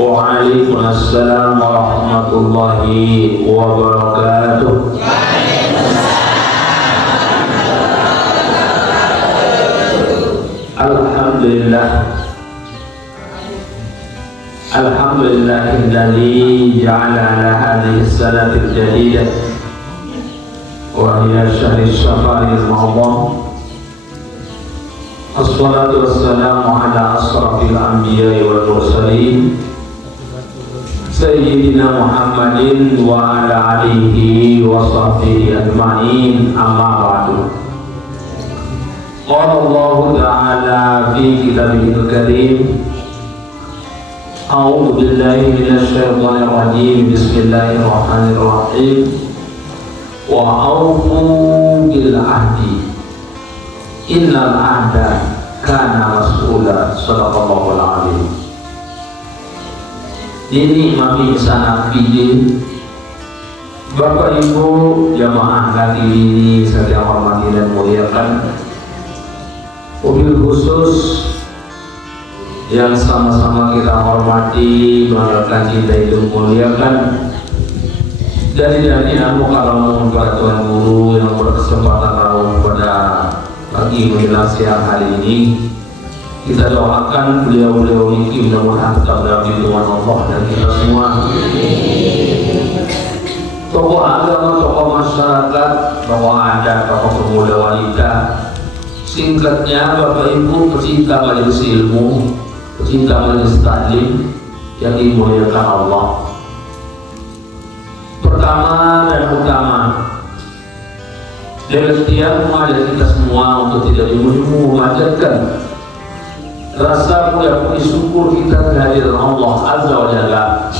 Waalaikumsalam warahmatullahi wabarakatuh. Alhamdulillah. Alhamdulillahilladzi ja'ala ala hadhihi as-sanati al-jadidah wa hiya syahri syafari al-mu'azzam. Assalatu wassalamu ala asrafil anbiya'i wal mursalin Sayyidina Muhammadin wa ala alihi wa sahbihi ajma'in, amma ba'du. Qala Allah ta'ala fi kitabihil karim, a'udzu billahi minasy syaithanir rajim, bismillahirrahmanirrahim. Wa aufu bil ahdi innal ahda kana mas'ula, sadaqallahul azim. Ini mami sana fidin, Bapak Ibu jamaah kali ini saya hormati dan muliakan, wabil khusus yang sama-sama kita hormati, banggakan, cintai dan muliakan dari anu kalau para tuan guru yang berkesempatan rawuh pada pagi menjelang siang hari ini. Kita doakan beliau-beliau ini mudah-mudahan tetap dalam lindungan Allah dan kita semua. Tokoh agama, tokoh masyarakat, tokoh adat, tokoh pemuda wanita, singkatnya Bapak Ibu pecinta majelis ilmu, pecinta majelis taklim yang dimuliakan Allah. Pertama dan utama, dari setiap mengajak kita semua untuk tidak memanjatkan rasa puji syukur kita kehadiran Allah Azza wa Jalla.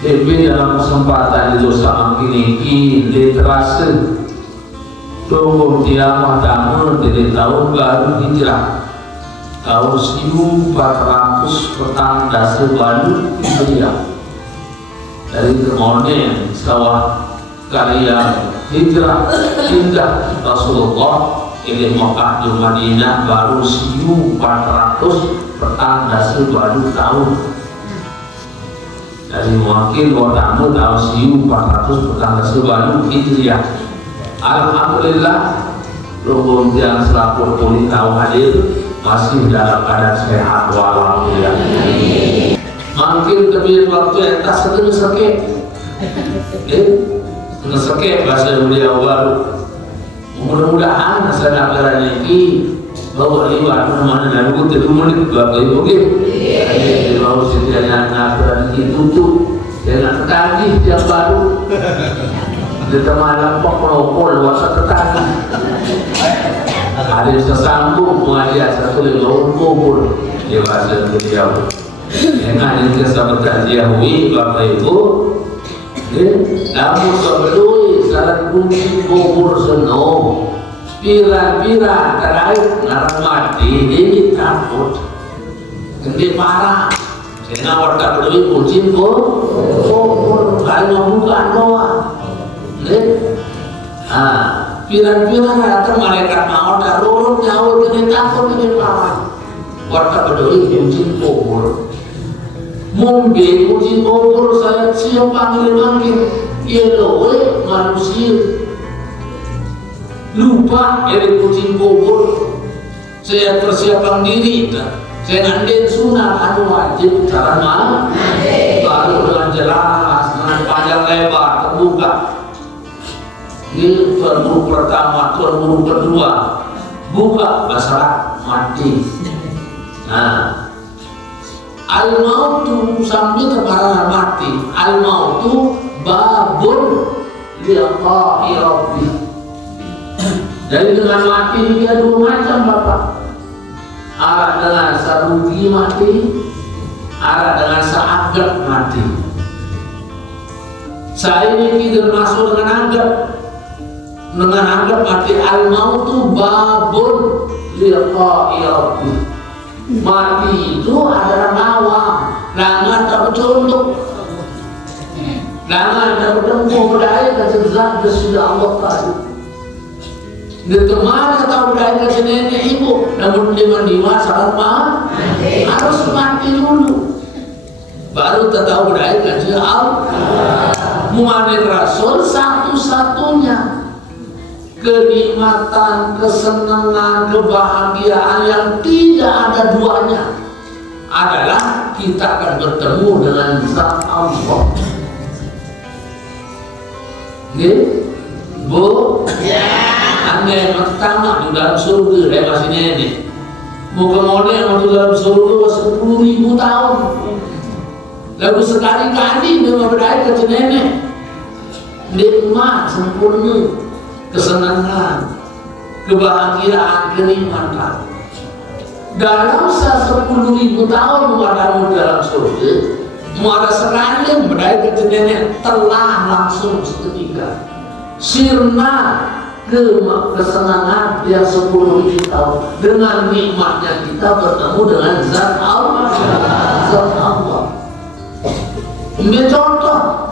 Tapi dalam kesempatan itu sama kini terasa tunggu kiamat tamu dari tahun baru hijrah tahun 1400 petang dasar baru hijrah dari kemudian sawah karya hijrah indah Rasulullah ini Makkah di Madinah baru 1400 petang dasar baru tahun. Dari mungkin tamu tahun 1400 petang dasar baru hijriah. Alhamdulillah, belum yang selaku pulih tahu hadir masih dalam keadaan sehat walafiat. Makin kebir waktu yang tak sedang sakit, sakit bahasa beliau baru. Mudah-mudahan saya nak ini bawa liwat mana lalu kita menit Bapak Ibu kita mau sedianya nak itu tuh jangan tagih tiap baru kita malam pokok wasa tetangga ada sesambung pengajian satu lewat kubur dia bahasa beliau yang kita sama terjauhi Bapak Ibu namun sebelum salat kunci kubur seno pira-pira terkait narang mati ini takut gede parah sehingga warga peduli kunci kubur kalau bukan doa pira-pira datang malaikat maut darurut nyawa gede takut gede parah warga peduli kunci kubur mungkin kunci kubur saya siap panggil ia loe manusia lupa dari kucing kubur. Saya persiapkan diri, saya ngandeng sunat anu wajib cara mana baru dengan jelas, dengan panjang lebar terbuka. Ini perguru pertama, perguru kedua buka masalah mati. Nah, al-mautu sambil keparah mati, al-mautu babun liqa'i rabbi. Jadi dengan mati dia dua macam Bapak. Ada dengan sarugi mati, ada dengan seagak mati. Saya ini termasuk dengan anggap mati. Al-mautu babun liqa'i rabbi. Mati itu adalah nawang, langan tak bercontoh. Langan tak bertemu berdaya dan zat sudah Allah tadi. Dia kemana tahu berdaya ke nenek ibu, namun dia mendiwa salat harus mati dulu. baru tahu budaya kaji Allah. Muhammad Rasul satu-satunya kenikmatan, kesenangan, kebahagiaan yang tidak ada duanya adalah kita akan bertemu dengan zat Allah. Oke, Bu? Ya. Anda yang pertama di dalam surga, saya masih nenek. Moga-moga yang di dalam surga 10.000 tahun. Lalu sekali-kali dia berdaya ke nenek. Nikmat sempurna, kesenangan, kebahagiaan, kenikmatan. Dalam 10.000 tahun dalam surga, muara sekali yang berdaya ke nenek telah langsung seketika sirna kesenangan yang 10.000 tahun dengan nikmatnya kita bertemu dengan zat Allah. Zat Allah. Ini contoh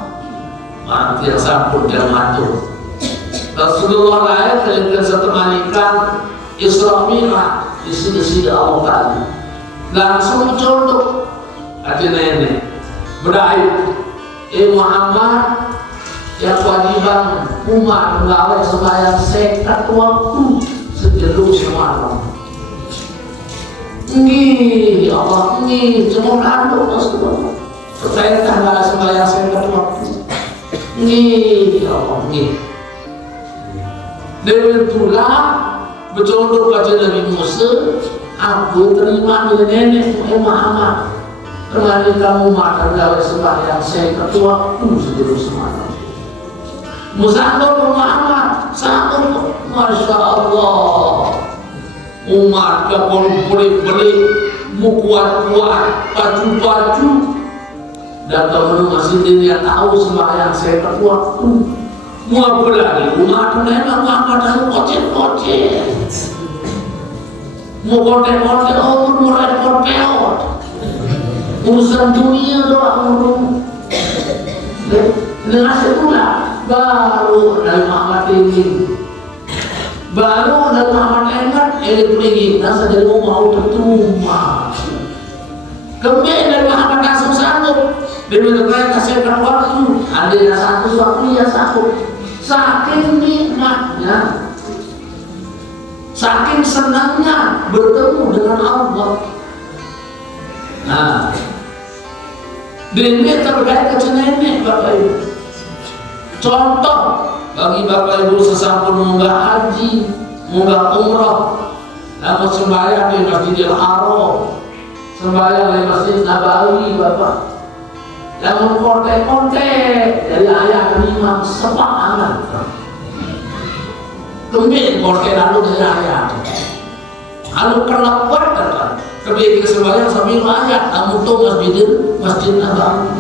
orang yang sampun dan matur. Rasulullah lahir dengan satu manikan Isra Mi'raj di sini Allah tadi. Langsung contoh hati nenek berair Muhammad yang kewajiban umat mengawal sembahyang sekat waktu sejenuh semalam. Nggih, ya Allah, nggih, semua kandung Rasulullah. Percaya tanggal sembahyang sekat waktu. Nggih, ya Allah, nggih. Dengan itulah bercontoh kaca Nabi Musa, aku terima dari nenek Muhammad. Kemarin kamu makan gawe sembahyang sekat waktu sejenuh semalam. Musangkul Muhammad, sangkul, Masya Allah. Umat kapal beli-beli, mukuat-kuat, baju-baju. Dan kamu masih dia tahu sembahyang sekat waktu. Mau lagi umat memang Muhammad dan kocet-kocet. Mau kote-kote, mau repot-repot. Urusan dunia doang. Dengan itulah baru dari Muhammad ini, baru dari Muhammad enak ini nasa jadi mau tertuma. Kemudian dari Muhammad langsung sanggup dengan mereka kasihkan waktu ada yang satu waktu ya sanggup. Saking nikmatnya, saking senangnya bertemu dengan Allah. Nah, ini terkait ke nenek Bapak Ibu. Contoh bagi Bapak Ibu sesampun munggah haji, munggah umrah, namun sembahyang di Masjidil Haram, sembahyang di Masjid Nabawi Bapak. Namun kontek-kontek dari ayat 5 sepangan. Kemudian kontek lalu dari ayat. Lalu kelapar kan. Kemudian sembahyang sambil ayat, namun tuh Masjid Nabawi.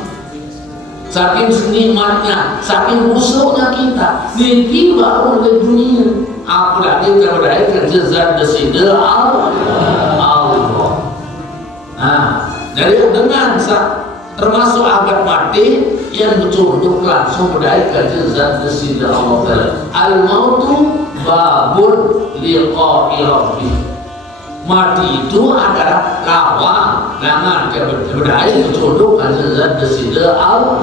Saking nikmatnya, saking busuknya kita, mimpi baru oleh dunia. Apalagi terberaya kerja desida Allah. Nah, dari dengan termasuk abad mati yang bercontoh langsung berdaya kerja desida Allah. Al-mautu babun liqa'i rabbih. Mati itu adalah lawang langan berdaya bercontoh kerja desida Allah.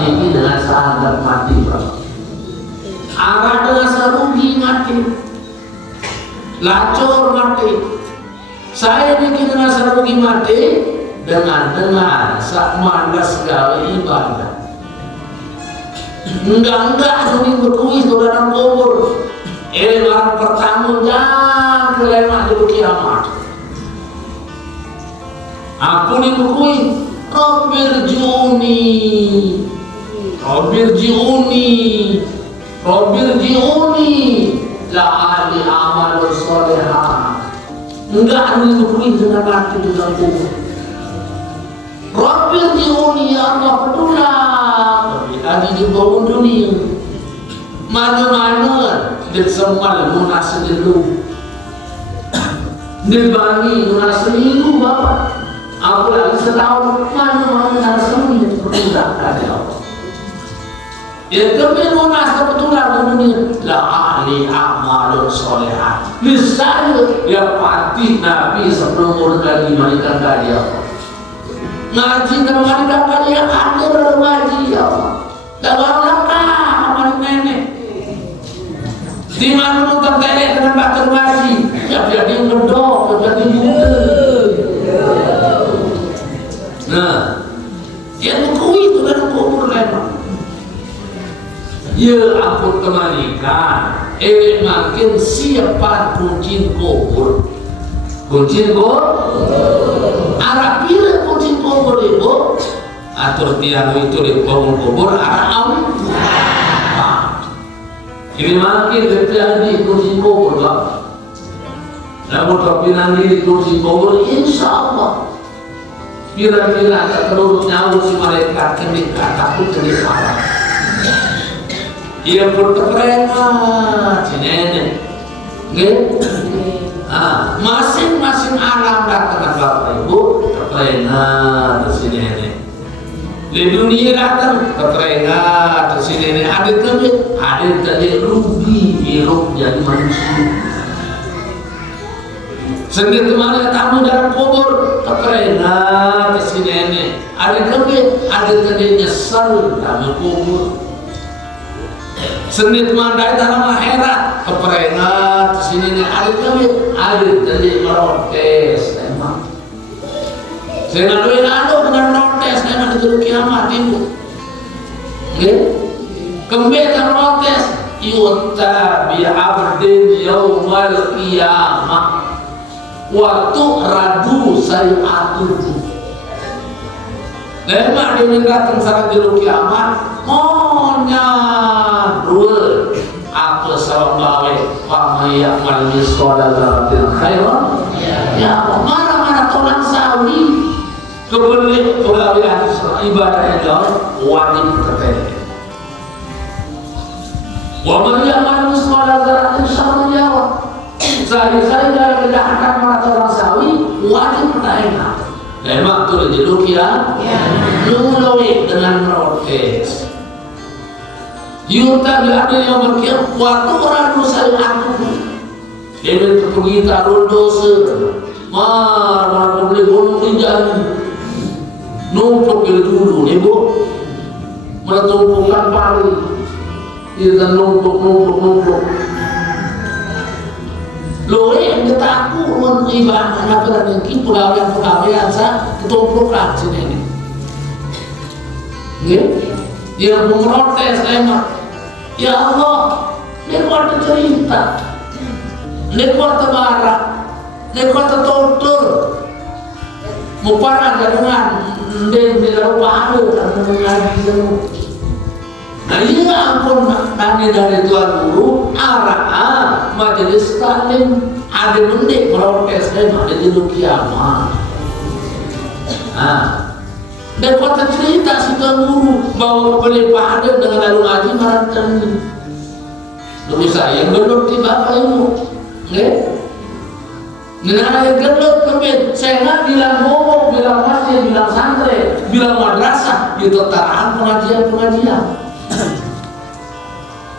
Ini dengan sangat mati arah dengan sarugi mati, lacur mati. Saya bikin dengan sarugi mati dengan saat mandas segala ibadah. Enggak sudah berkuis dalam kubur. Orang pertama jangan kelewat di kiamat. Aku nih berkuis. Rabbirji'uni la'ali amal solehah. Enggak dihubungi dengan mati di dalam kubur. Rabbirji'uni ya Allah petulah. Tapi tadi di bangun dunia mana-mana dan semal munas dulu dibangi munas minggu Bapak. Aku lagi setahun mana-mana semuanya petulah ada Allah. Ya kemudian munas kebetulan dunia la'ali amalun solehah. Misalnya ya pati Nabi sebelum murka dimanikan tadi apa ngaji dengan dapat dia hadir dalam ngaji ya Allah. Dalam langkah amal nenek. Di mana nonton telek dengan baca ngaji, ya jadi ngedok, jadi muda. Nah, yang kau itu dalam kubur lemak. Ya ampun kemanikan, makin siapa kunci kubur. Kunci kubur, arah pilih kunci kubur itu, atur tiang itu di kubur arah awal. Ini makin terjadi kunci kubur, Pak. Namun tapi nanti di kunci kubur, insya Allah. Kira-kira tak terlalu nyawa si malaikat ini takut jadi parah. Ia pun terperangkat, si nenek. Masing-masing alam datang Bapak Ibu terperangkat si nenek. Di dunia datang terperangkat si nenek. Ada tadi rugi hidup jadi manusia. Sendiri temannya tamu dalam kubur terperangkat si nenek. Ada tadi nyesal dalam kubur. Senit mandai dalam akhirat keperingat sini nih ada tadi merotes emang. Saya ngaduin dengan protes emang itu kiamat itu. Kembali protes yuta bi abdin yaumal qiyamah waktu radu sayyatuhu. Lemak dia datang saat di kiamat monya dua apa sahabat pamaya manis koda zaratil khairan ya mana tolak sawi kebeli pegawai ibadah yang wajib terpenuhi. Wa man manis koda zaratil khairan saya dari kejahatan mana tolak sawi wajib terpenuhi. Memang tu jadi lukian, nuloi dengan protes. Yuta berada yang berkian waktu orang dosa aku. Ini terpergi taruh dosa, mana boleh bolong rinjani, numpuk dulu ni bu, menumpukan pari, kita numpuk. Loe yang ketaku mun ibadah apa dan yang pegawai sa ketumpukan sini ini. Dia memprotes emang. Ya Allah, dia kuat cerita, dia kuat marah, dia kuat tortur. Muparah dengan dia lupa ada dan mengaji semua. Nah iya ampun nanya dari Tuan Guru arah majelis taklim ada mendik protes ada di kiamat. Dan kata cerita si Tuan Guru bahwa kepelimpahan dengan lalu ngaji maratan ini. Lalu saya gelut di Bapak Ibu, Nena gelut kebet, saya nggak bilang ngomong, bilang masjid, bilang santri, bilang madrasah, itu taraan pengajian.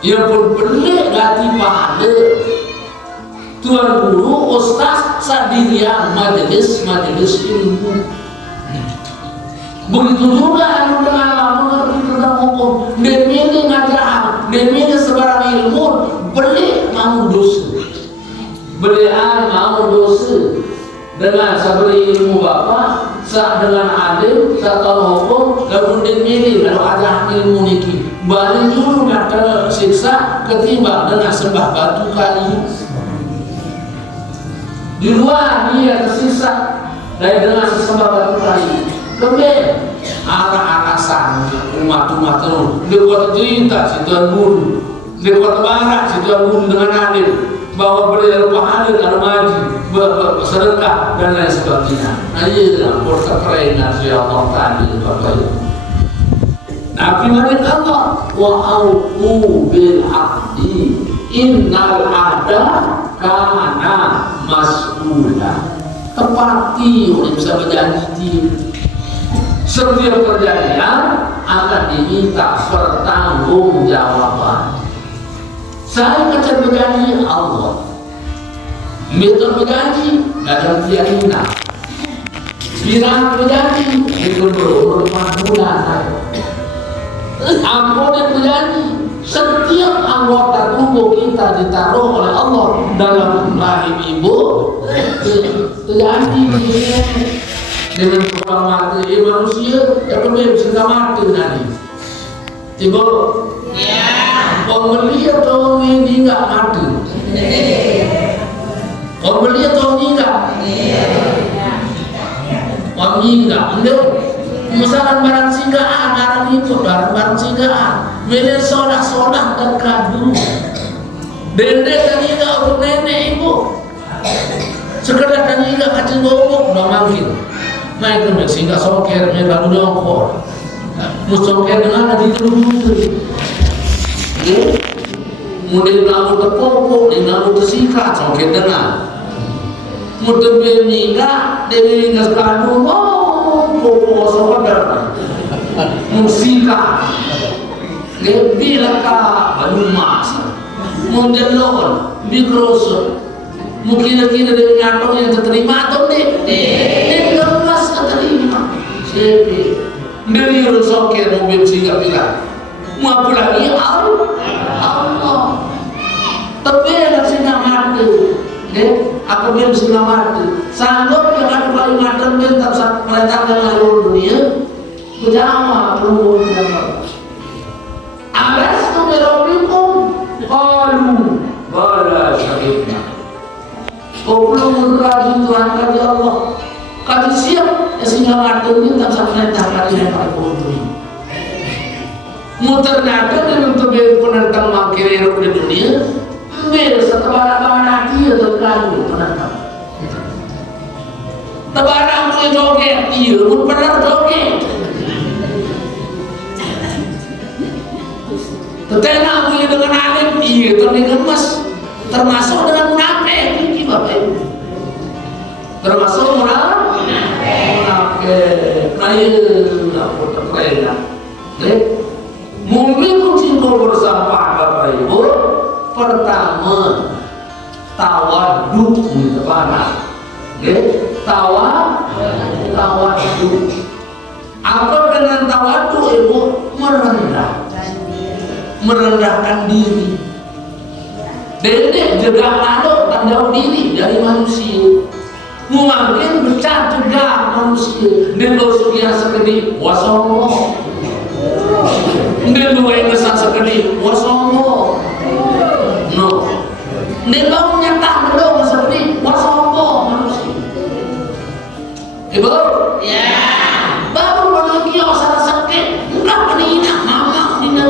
Ia pun belik gati pahala Tuan Guru, Ustaz, Sadiria, majelis ilmu. Begitu juga anu dengan mengerti tentang hukum. Demini ngajar, demini sebarang ilmu, belik mau dosa. Belian mau dosa. Dengan sabari ilmu Bapak, sak dengan alim, sak tahu hukum, lalu demini lalu ada ilmu niki. Balik dulu nak tersiksa ketimbang dengan sembah batu kayu. Di luar dia tersiksa dari dengan sembah batu kayu. Kemudian arah-arasan umat-umat terus. Dia kuat cerita si Tuan Guru, dia kuat marah si Tuan Guru dengan alim bahwa beliau pahala kalau ngaji, bersedekah dan lain sebagainya. Nah ini adalah porta perainan si Allah tadi Bapak. Nabi mereka Allah wa'auku bil'aqdi innal ahda kana mas'ula. Tepati oleh bisa berjanji. Setiap perjanjian akan diminta pertanggungjawaban. Saya kata berjanji Allah, minta berjanji, gak ada tiada. pirang terjadi itu berumur 4 bulan. Ampun yang terjadi setiap anggota tubuh kita ditaruh oleh Allah dalam rahim ibu terjadi dengan tukang mati manusia yang kemudian bisa mati tadi tiba orang beli atau ini nggak mati orang beli atau ini nggak orang ini nggak misalkan barang singgaan, barang itu, barang singgaan milik sodak dan kadu dendek dan iga untuk nenek ibu sekedar dan iga kacang gobok udah manggil naik ke sehingga soker, baru nyokor musoker dengan ada di telur mudah lalu terpopok, lalu tersikat soker dengan mudah berniga, dari niga kadu popok soker musika lebih laka baru mas mundelon mikroso mungkin dari nyatong yang terterima atau ini lemas terterima sepi dari rusoker mobil sehingga bilang mau apa lagi Allah tapi ada sehingga mati aku bilang sehingga mati sanggup yang ada paling mati minta perintah dengan dunia berjamaah perlu tidak alastu birabbikum qalu bala syahidna rajin Tuhan kata Allah kata siap sehingga waktu ini tak sampai perintah kali yang perlu muter nada dengan tebel penentang makir di dunia bel setelah dia terlalu penentang tebarang punya joget iya pun benar joget tetena punya dengan alim iya dengan emas termasuk dengan munafik ini bapak ibu termasuk munafik nah aku terkena mungkin kucingku bersama bapak ibu pertama tawaduk gitu mana tawaduk apa dengan tawaduk ibu merendahkan diri dedek juga lalu tanda diri dari manusia mungkin becah juga manusia dan dosukia sekedip wasomo dan dua yang besar sekedip wasomo no dan bau nyata belum sekedip wasomo manusia ibu ya baru lagi osara sakit enggak penina mama penina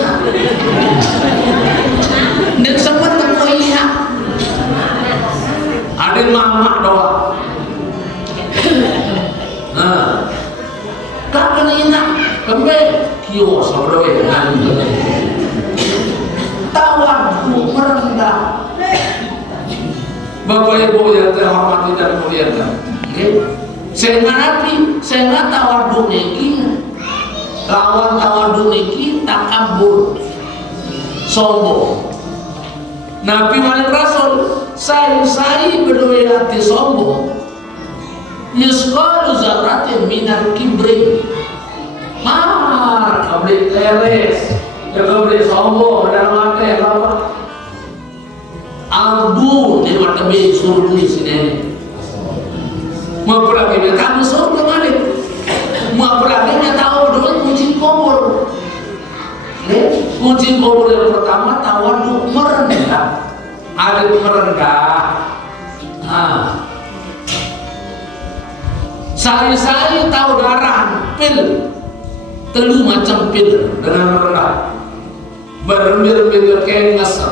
dan sempat terkoyak ada mama doang nah kak penina kembali kio sabroe tawaduk merendah bapak ibu yang terhormati dan muliakan sehingga Nabi sehingga tawaduk niki lawan tawaduk niki takabur sombong Nabi Malik Rasul saya berdua hati sombong misqalu zarratin minal kibri mar kabri teres kabri sombong dalam hati apa albu di mata be suruh di sini mau lagi dia kamu suruh kemana mau lagi dia tahu dulu kunci kubur kunci kubur yang pertama tawaduk merendah ada merendah saya tahu darah pil telu macam pil dengan merendah bermir-mir kengas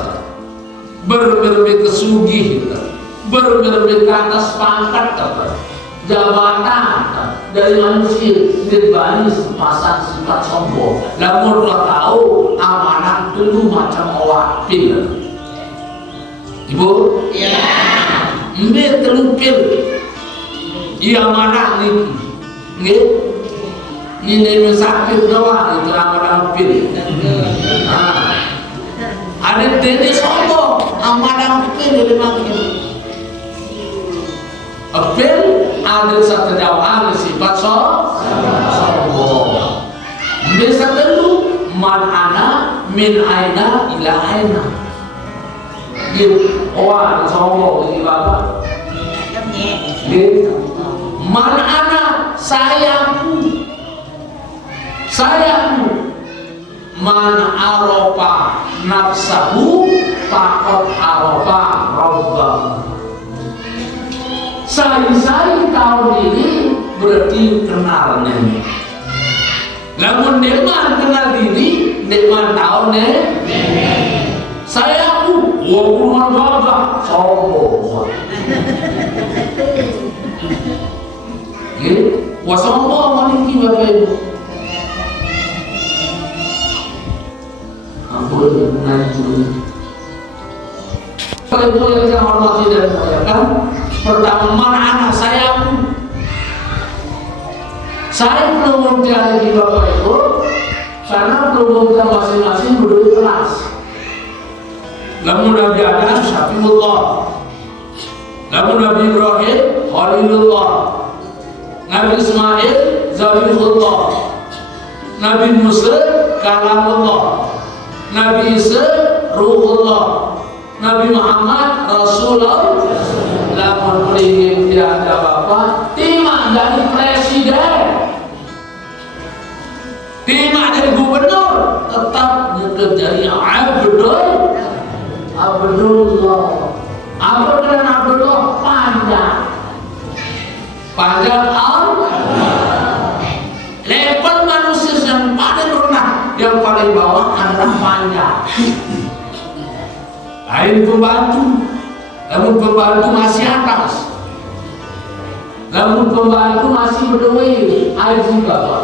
bermir-mir kesugih bermir-mir ke atas pangkat jabatan dari manusia dibani sepasang sifat sombong namun dua tahu amanah telu macam awak pil ibu ya mbak telu pil iya amanah niki ini sakit doang itu amanah pil ada dede sombong amanah pil dari makin Apel ada satu jawab sifat min aina ila aina. Dia wah sombong ini bapak. Man ana sayangku, sayangku. Man aropa nafsahu faqad aropa rabbahu. Saya tahu diri berarti kenal nih. Lamun deman kenal diri, deman tahu nih. Saya aku, wah bangga, sombong. Gitu, wah sombong maniki bapak ibu. Ampun, nanti. Kalau itu yang saya hormati dan muliakan, pertama mana anak sayangku. Saya belum mencari bapak ibu, karena belum masing-masing berdua kelas. Namun Nabi Adam Syafiullah, namun Nabi Ibrahim Khalilullah, Nabi Ismail Zabihullah, Nabi Musa Kalamullah, Nabi Isa Ruhullah, Nabi Muhammad Rasulullah. Namun ingin tiada bapak, timak dari presiden, timak dari gubernur, tetap menjadi Abdullah. Abdullah dan Abdullah panjang Allah. Level manusia yang paling rendah, yang paling bawah adalah panjang. Lain pembantu, namun pembantu masih atas, namun pembantu masih berdua. Air juga Pak,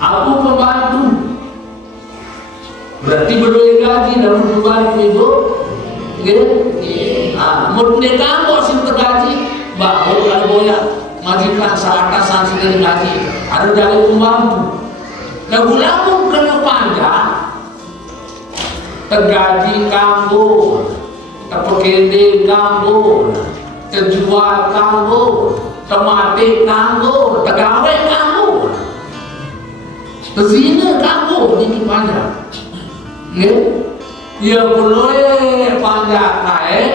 aku pembantu berarti berdua gaji dalam pembantu itu, gitu? Mungkin kamu sih tergaji, baru kalau boya majikan seatasan sendiri gaji, ada dari pembantu. Lagu-lagu kena panjang, tergaji kamu, terpekende kamu, terjual kamu, termati kamu, tergawe kamu, terzina kamu, ini panjang. Ya boleh panjang naik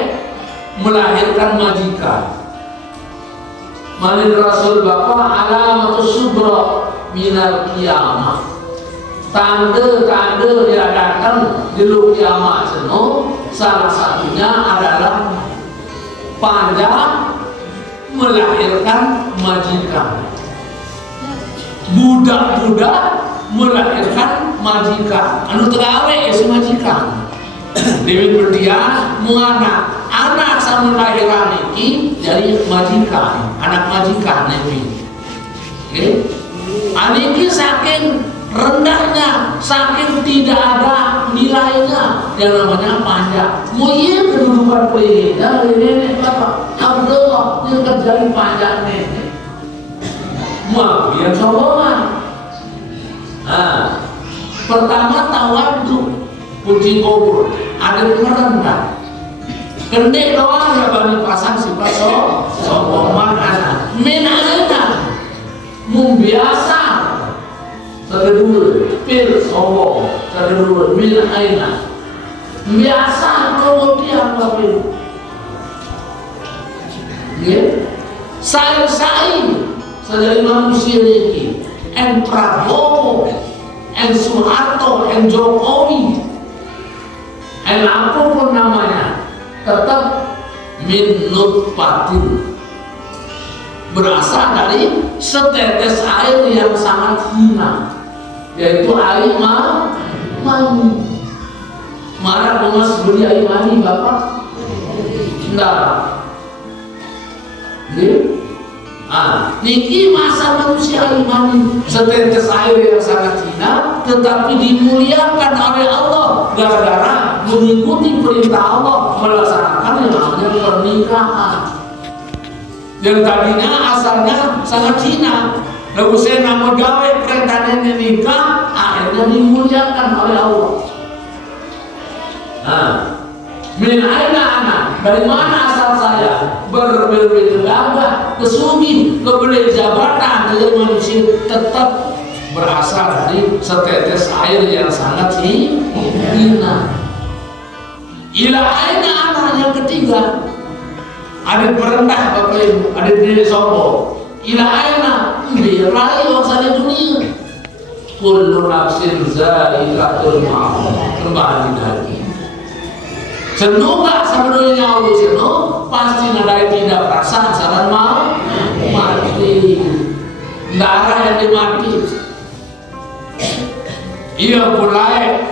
melahirkan majikan. Malin Rasul Bapak alamatus subra minal kiamah. Tanda-tanda yang datang di kiamat jenuh, salah satunya adalah panjang melahirkan majikan. Budak-budak melahirkan majikan. Anu tegawe si majikan. Dewi berdia menganak anak sama lahiran ini dari majikan, anak majikan Nabi. Aniki saking rendahnya, saking tidak ada nilainya yang namanya panjang. Mungkin kedudukan dari nenek bapak Abdullah yang terjadi panjang nenek. Mau yang sombongan. Pertama tawadhu, puji kubur, ada merendah. Kendek doang ya bani pasang sifat sombong mana? Minana membiasa sedulur, pil sombong, sedulur minana biasa kemudian tapi, saing sedari manusia ini, en Prabowo, en Soeharto, en Jokowi, en apapun namanya, tetap min nutfatin, berasal dari setetes air yang sangat hina, yaitu air mani. Marah Mas beli air mani bapak? Enggak. Niki masa manusia air mani, setetes air yang sangat hina, tetapi dimuliakan oleh Allah gara-gara mengikuti perintah Allah, melaksanakan yang namanya pernikahan. Yang tadinya asalnya sangat hina, lalu saya nama gawe perintah nenek nikah, akhirnya dimuliakan oleh Allah. Min aina ana, dari mana asal saya? Berbeda-beda, kesumi, kebeli jabatan, jadi manusia tetap berasal dari setetes air yang sangat hina. Ila aina anak yang ketiga, ada merendah Bapak Ibu, ada diri sombong. Ila aina birai wasana dunia. Kullu nafsin za'iqatul maut. Kembali lagi. Senuka sebenarnya Allah seno pasti ada tidak perasaan saran mau mati. Darah yang dimati. Ia mulai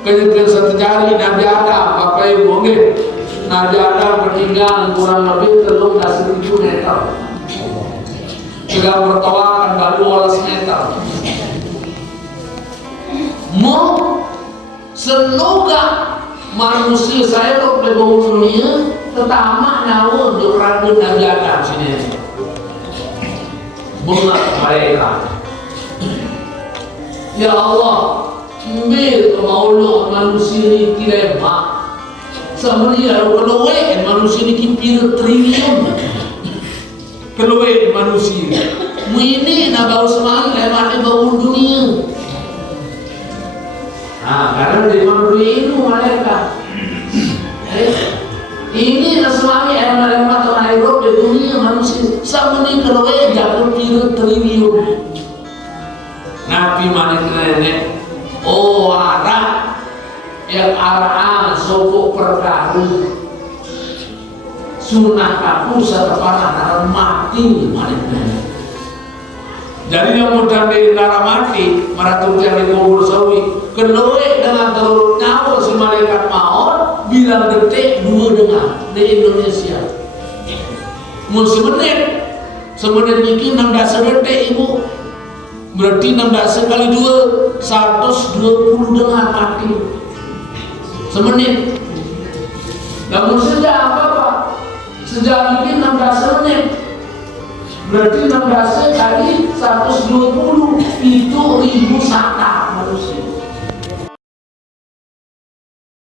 kemudian sejarah Nabi Adam, Bapak Ibu, Nabi Adam meninggal kurang lebih 13.000 meter. Juga bertolak baru 12 meter. Mau semoga manusia saya untuk berbangun dunia pertama nawa untuk ragu Nabi Adam sini. Bunga mereka. Ya Allah, ambil kemauan manusia ini tidak mak. Sebenarnya kalau manusia ini kipir triliun. Kalau manusia, ini nak bau semangat lemak di bau dunia. Nah, karena dari manusia itu mereka. Ini semangat yang lemak atau aerob di dunia manusia. Sebenarnya kalau jatuh kipir triliun. Nabi manik nenek, oh arah yang arah sopok perkaru sunah aku setelah anak mati manik nenek. Jadi yang mudah di darah mati maratul cari kubur sawi kedoi dengan telur nyawa si malaikat maut bilang detik 2 dengan di Indonesia. Mau semenit ini 16 detik ibu. Berarti 16 kali 2 120 dengan mati semenit. Namun sejak apa Pak? Sejak ini 16 menit. Berarti 16 kali 120 itu 1000 saka.